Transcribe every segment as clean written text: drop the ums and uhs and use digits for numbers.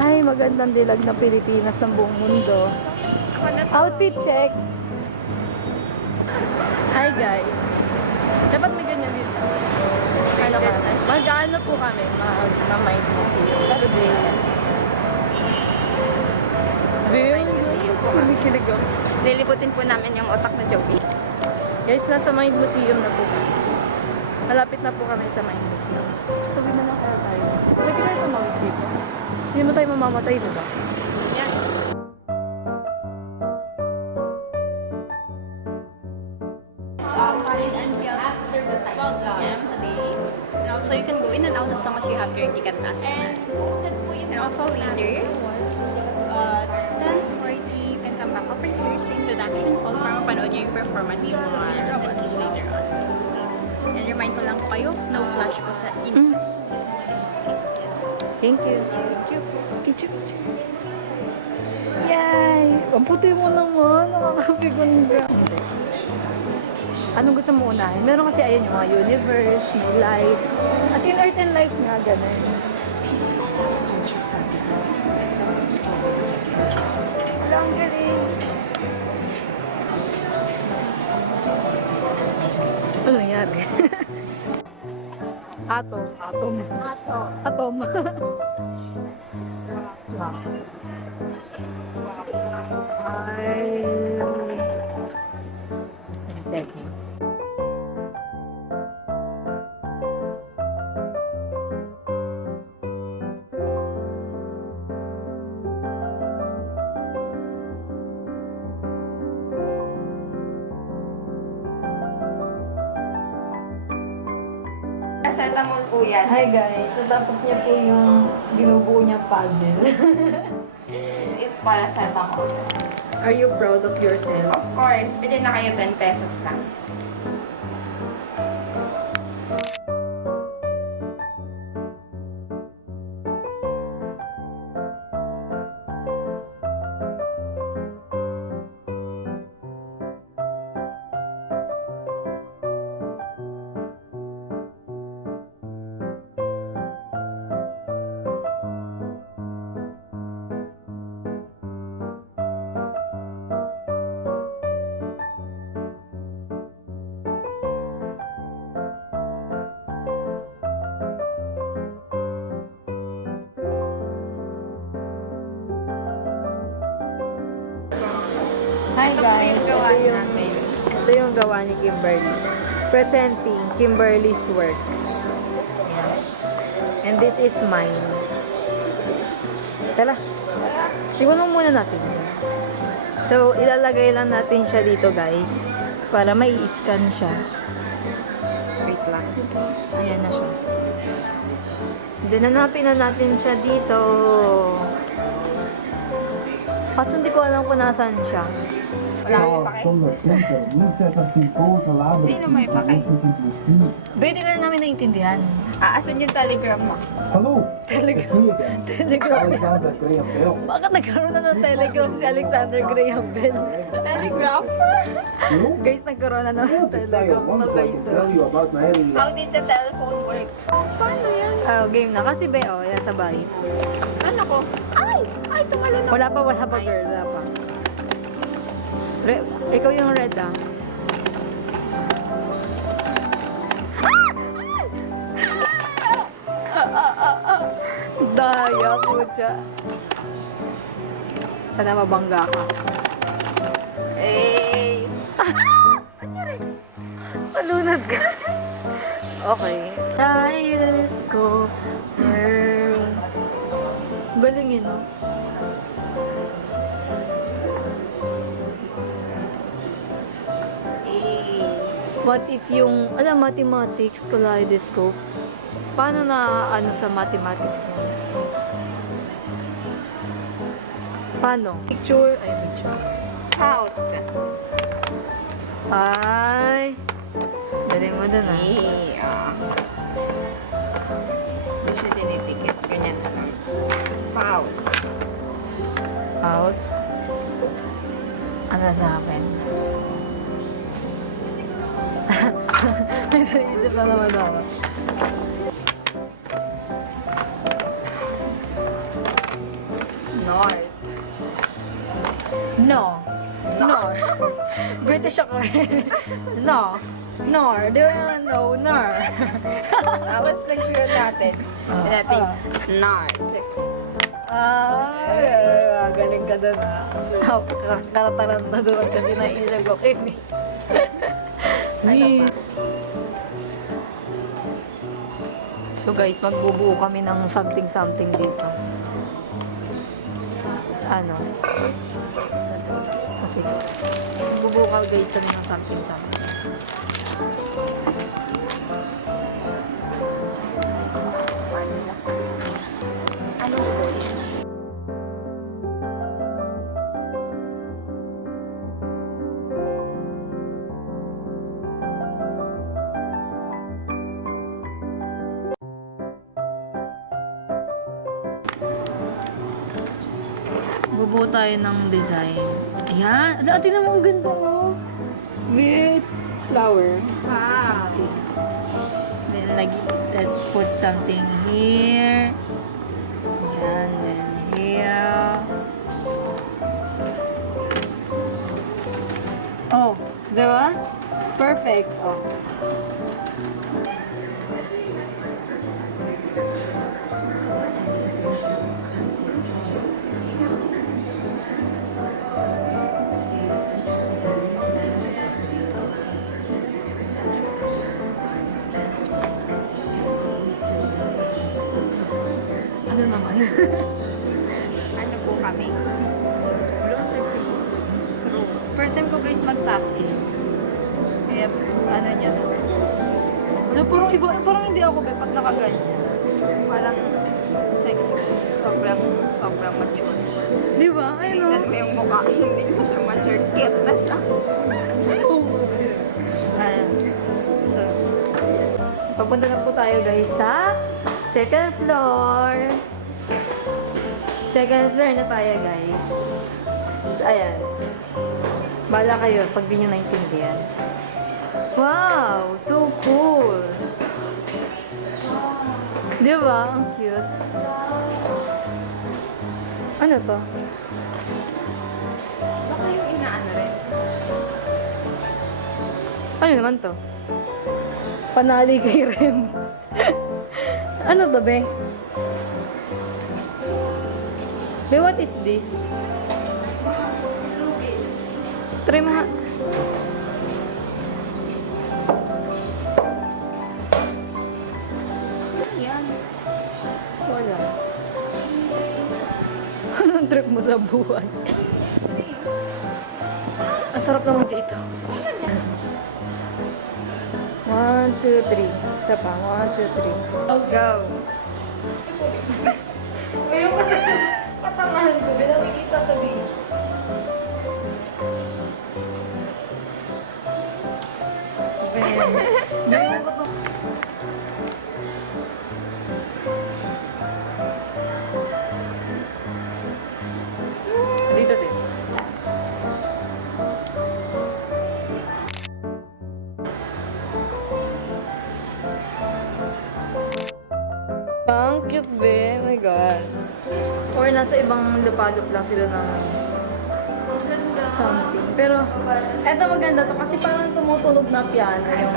Ay, magandang dilag na Pilipinas ng buong mundo. Outfit check. Hi guys. Dapat may ganyan dito. Ano ka? Mag-ano po kami? Mag-mind museum. Pero din. Mind museum po kami. Kinikilig ako. Liliputin po namin yung otak na Joey. Guys, nasa Mind Museum na po kami. Malapit na po kami sa Mind Museum. Tawid na lang kaya tayo. Pwede tayo tumawid dito. Hindi mo tayo mamamatay, diba? Yan. Marin and Piaz after the time 12 p.m. today. And also you can go in and out as long as you have your ticket pass. And also later, 10:40, you can come back over here sa introduction hall para mapanood niyo yung performance ng mga robots later on. And remind ko lang po kayo, no flash po sa Insta. Thank you. Picture. Yay! Ang puti mo naman. Nakakapiganda. Anong gusto mo unahin? Meron kasi ayun yung mga universe, may life. At yung earth and life nga, ganun. Ang galing. Ano nangyari? Atom. Ay. 10 seconds. Paracetamol po yan. Hi guys, natapos niya po yung binubuo niyang puzzle. This is paracetamol. Are you proud of yourself? Of course, bili na kayo 10 pesos lang. Hi Ito po guys, yung gawa natin. ito yung gawa ni Kimberly. Presenting Kimberly's work. Ayan. And this is mine. Tara. Iwan muna natin. So, ilalagay lang natin siya dito guys. Para may i-scan siya. Wait lang. Ayan na siya. Then, hanapin na natin siya dito. Kaso hindi ko alam kung nasaan siya. Wala akong pakay. Som het center inzettersymbool te laden Sino may pakay? Pwede ka na namin naintindihan. Aasan yung telegram mo? Hallo, Telegram. zie je again. Telegram. Alexander Graham Bell. Bakit nagkaroon na ng Telegram si Alexander Graham Bell? Telegram? Guys, nagkaroon na ng Stay Telegram on one to so I guys. can tell you about my area. How did the telephone work? Paano yan? Game na. Kasi be, oh, yan sabay. Saan ako? Ay, tumalon ako. Wala pa girl. Wala pa. Ikaw yung red ah. Daya po siya. Sana mabangga ka. Eh, Malunod ka. Okay. Tayo, let's go. Galing yun, no? What if yung, mathematics, kaleidoscope, paano na, sa mathematics mo? Paano? Picture, out. Ay, galing mo dun, ah. Hindi siya tinitikip. Ganyan na lang. Out. Out. Ano sa akin? May naisip na naman ako. British ako eh. No. Nor. Di ba? No, nor. Tapos nag-feel natin. Natin, nart. Galing ka doon ah. Karataranta doon kasi naisip ko. So guys, magbubuo kami ng something dito. Ano? Sige. Magbubuo ka guys ng something. Ano po? Bubuo tayo ng design. Ayan. Tingnan mo ang ganda oh. With flower. Wow. Then like, let's put something here. Ayan. Then here. Oh, di ba? Perfect. Oh. Ano naman? Ano po kami? Blue sexy. First time ko guys mag-tuck in. Kaya ano niya na. No, parang hindi ako pag nakaganyan. Parang sexy. Sobrang mature. Di ba? Ay no. Tingnan mo yung mukha. Hindi na siya mature. Cute na siya. Ayan. So, papunta na po tayo guys sa second floor. Second floor na tayo guys. So, ayan. Bala kayo pag di nyo naintindihan. Wow! So cool! Di ba? Ang cute. Ano to? Baka yung inaano rin. Ano naman to? Panali kay Rem. Ano to, be? Be, what is this? Try mo nga. Yan. Wala. Anong trip mo sa buhay? Ang sarap naman dito. 1, 2, 3. Isa pa. 1, 2, 3. Go. Ngayon ko kasamahan ko. Di nakikita sa video. Ngayon ko to. Dito din. Ang cute be. Oh my God. Or nasa ibang lupa-lup lang sila ng something. Pero, eto maganda to kasi parang tumutunog na piano yung...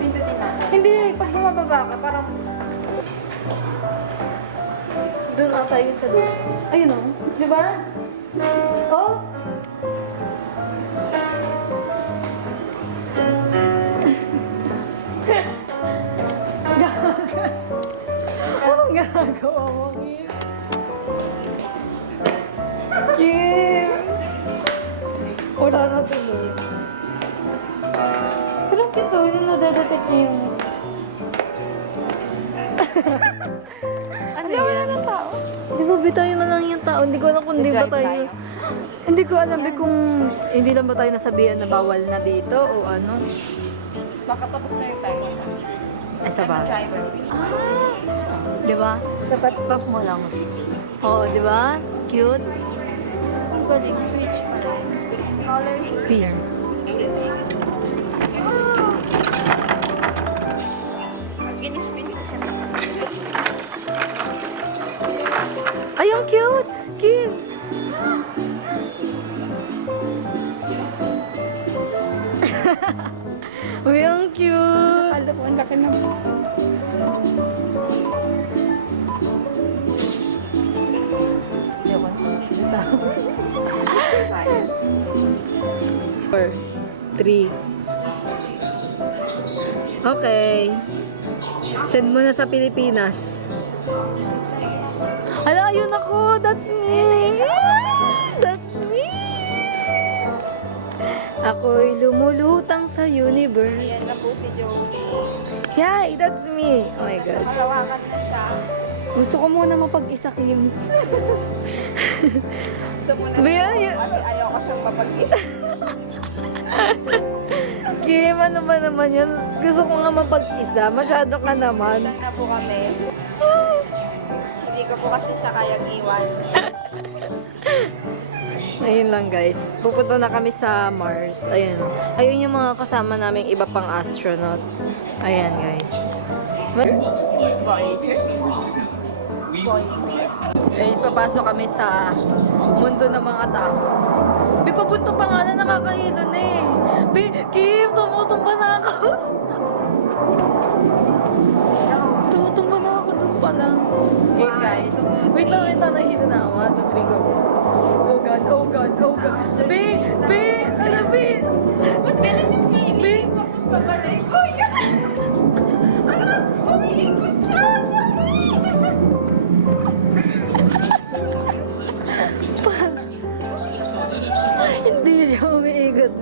Pindutin natin. Hindi, pag bumababa ka, parang... Doon ata yun sa doon. Ayun o. Di ba? Oh! Gaga. Anong gagawa mo, Kim? Kim! Wala na tuloy. Pero kito, yung nadadetect niya yung... Ano yan? Wala na tao. Di ba, bitayo na lang yung tao. Hindi ko alam kung di ba tayo... Hindi ko alam kung hindi lang ba tayo nasabihan na bawal na dito o ano. Baka tapos na yung time. Ay, sa ba? Driver. Di ba? Dapat pop mo lang. Oo, di ba? Cute. Ang galing. Switch pa rin. Color Spin. Pag in-spin ko siya. Ay, ang cute! Kim! Akin na po. Four, three. Okay. Send mo na sa Pilipinas. Ala, ayun ako. That's me. That's me. Ako'y lumulutang sa universe. Ayan na po si Joey. Yay, that's me. Oh my God. Malawakan na siya. Gusto ko muna mapag-isa, Kim. Gusto mo na Bea, kasi ayaw ko siyang mapag-isa. Kim, ano ba naman yan? Gusto ko nga mapag-isa. Masyado ka naman. Lang na po kami. Hindi ko po kasi siya kayang iwan. Ayun lang guys. Pupunta na kami sa Mars. Ayun. Ayun yung mga kasama naming iba pang astronaut. Ayan guys. Voyager. Guys, papasok kami sa mundo ng mga tao. Di papunta pa nga na nakakahilo na eh. Kim, tumutumba na ako. Tumutumba na ako dun pa lang. Okay guys. Wait lang, nahilo na ako. 1, 2, 3, go. Oh God, oh God, oh God. Ano, Ba't ganun yung feeling? Pabalik ko yun! Ano? Umiikot siya! Hindi siya umiikot.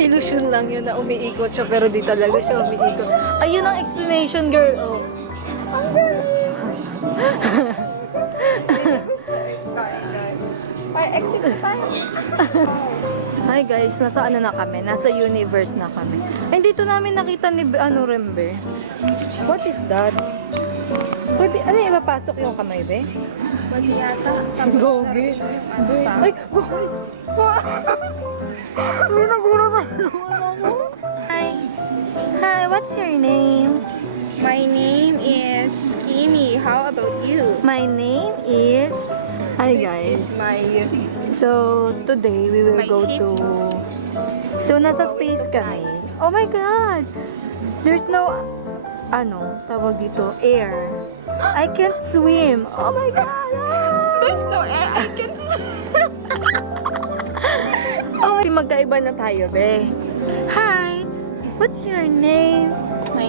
Illusion lang yun na umiikot siya pero di talaga siya umiikot. Ayun ang explanation, girl. Oh. Ang galing. Ay, exit tayo. Hi guys, nasa ano na kami? Nasa universe na kami. Ay, dito namin nakita ni Rembe. What is that? Pwede, ano yung ipapasok yung kamay, be? Pwede yata. Gogi. Ay, gogi. May nagulat ako. Hi, what's your name? My name is Kimi. How about you? My name is... Hi guys. My So, today we will My go ship. to... So, nasa space kami. Oh my God! There's no... Ano, tawag dito, air. I can't swim. Oh my God! Ah! There's no air. I can Oh, magkaiba na tayo, be. Hi! What's your name? My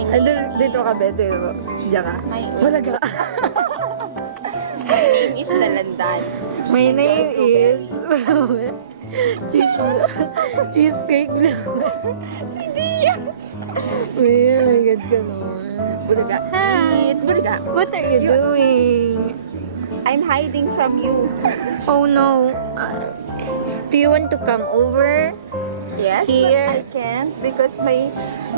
Dito ka, be. Dito. Diyan ka. Wala ka. name is Lalandan. My name is... Cheesecake Blower. Si Dia. Oh my God ka naman. Bulaga. Hi! Bulaga. What are you doing? I'm hiding from you. Oh no. Do you want to come over? Yes, Here. but I can't because my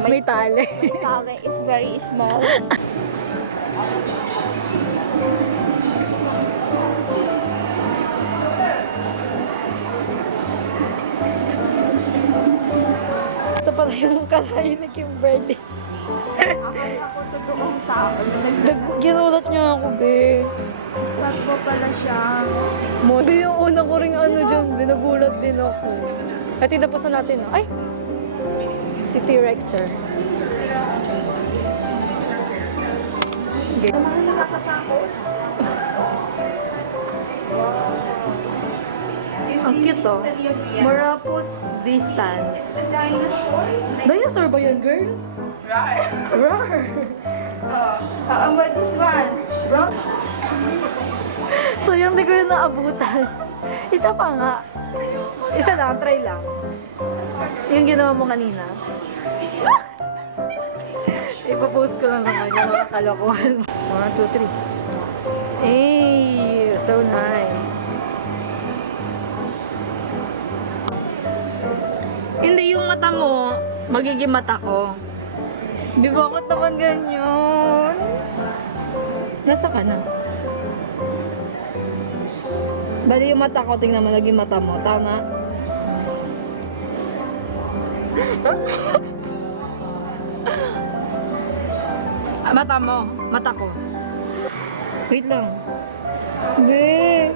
May tali. tali is very small. Ito pala yung kalayo ni Kimberly. Akala ko totoong tao. Ginulat niya ako, be. Start ko pala siya. Be, yung una ko ring ano dyan, binagulat din ako. At tinapusan natin, no? Ay! Si T-Rex, sir. Okay. Ang cute, oh. Marapos distance. The dinosaur. Dinosaur ba yan, girl? Rar. Rar! How about this one? Rock. So, yung di ko yung naabutan. Isa pa nga. Isa lang, try lang. Yung ginawa mo kanina. Ipapost ko lang naman yung mga kalokohan. 1, 2, 3. Hey, so nice. Hindi yung mata mo, magiging mata ko. Di ba ako naman ganyan? Nasa ka na? Bali yung mata ko, tingnan mo, naging mata mo. Tama? Mata mo. Mata ko. Wait lang. Be.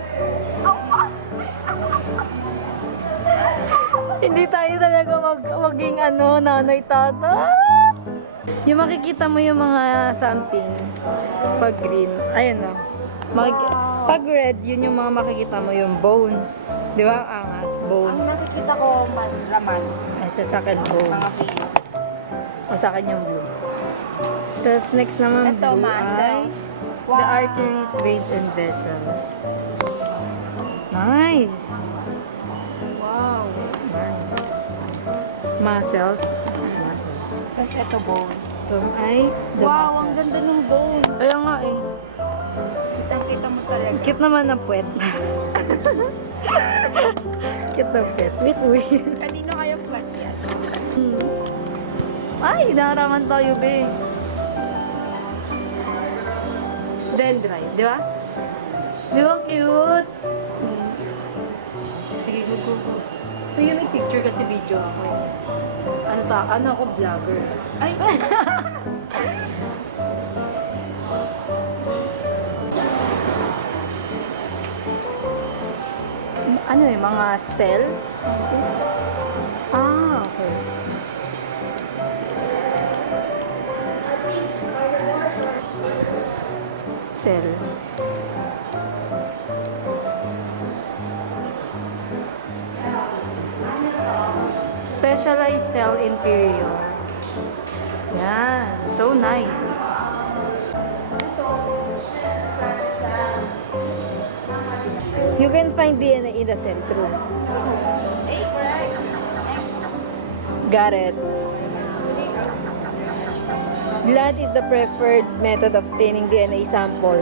Hindi tayo talaga maging ano, nanay tata. Yung makikita mo yung mga something pag green. Ayun o. Pag red, yun yung mga makikita mo yung bones. Di ba? Ang angas. Ang Bones. nakikita ko, laman. Ay, sa akin bones. Mga veins. O sa akin yung blue. Tapos next naman Ito, blue muscles. eyes. The arteries, veins, and vessels. Nice. Wow. Nice. Muscles. Muscles. Tapos ito, bones. Ito ay the Wow, ang muscles. ganda ng bones. Kaya nga eh. Kitang-kita mo talaga. Cute naman na puwet. Cute na puwet. With wheel. Kanino kayo flat yan? Ay, narangan tayo, be. Dendrite, di ba? Di ba cute? Sige, go. So, yun yung picture kasi video ako. Ano ako, vlogger. Ay! Ano eh, mga cell? Ah, okay. Cell. Specialized cell interior. Yan. So nice. You can find DNA in the centrum. Got it. Blood is the preferred method of obtaining DNA sample.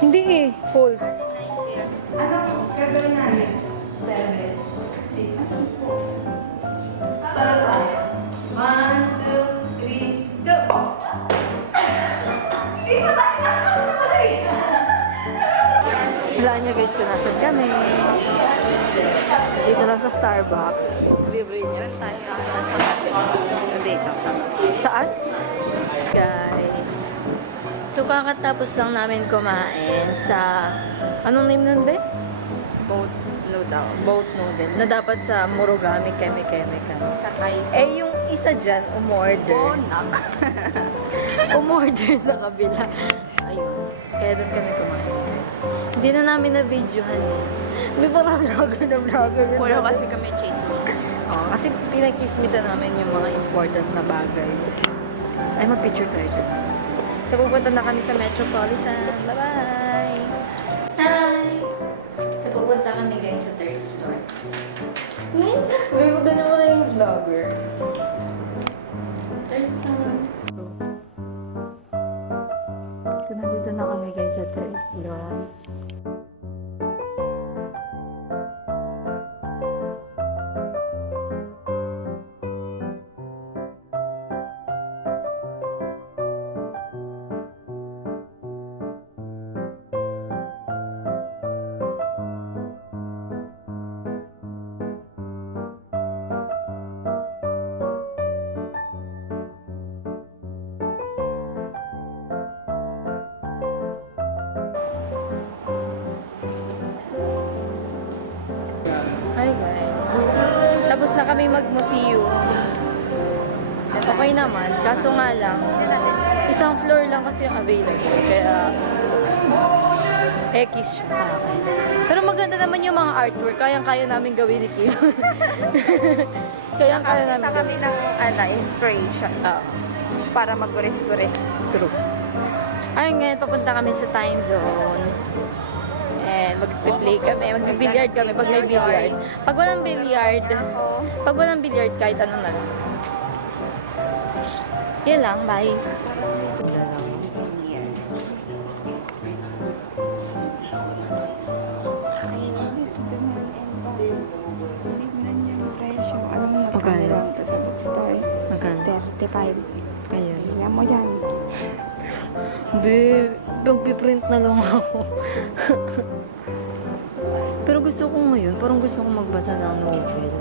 Hindi eh. False. Anong gagawin natin? 7, 6. Talaga. 1, 2, 3, go! Wala niya guys kung nasan kami. Dito lang sa Starbucks. Libre niya. Dito. Saan? Guys. So, kakatapos lang namin kumain sa... Anong name nun, be? Boat noodle. Boat noodle. Na dapat sa Murugami Keme-Keme ka. Sa Thai. Eh, yung isa dyan, umorder. Bonak. Umorder sa kabila. Ayun. Kaya doon kami kumain, guys. Hindi na namin na-videohan eh. May parang vlogger na vlogger. Puro kasi kami chismis. Oo, kasi pinag-chismisan namin yung mga important na bagay. Ay, mag-picture tayo dyan. So, pupunta na kami sa Metropolitan. Bye-bye! Hi! So, pupunta kami guys sa 3rd floor. Uy, maganda mo na yung vlogger. 3rd floor. So, nandito na kami guys sa 3rd floor. Hi guys. Tapos na kami mag-museum. Okay naman. Kaso nga lang, isang floor lang kasi yung available. Kaya, X siya sa akin. Pero maganda naman yung mga artwork. Kayang-kaya namin gawin ni Kim. Kayang-kaya namin Nakita kami gawin. ng inspiration para mag-guris-guris. True. Ayun ngayon, papunta kami sa time zone. And magpi-play kami, magbi-billiard kami pag may billiard. Pag walang billiard, kahit ano na lang. Yun lang, bye. Magkano? Sa bookstore. Magkano? 35. Ayun. Tingnan mo yan. Babe, magpiprint na lang ako. Pero gusto ko ngayon, parang gusto kong magbasa ng novel.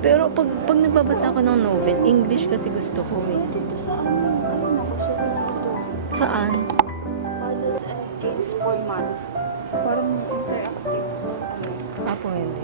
Pero pag nagbabasa ako ng novel, English kasi gusto ko eh. Dito sa ano, ayun ako, suki na ito. Saan? Puzzles and games format. Parang interactive. Ah, pwede.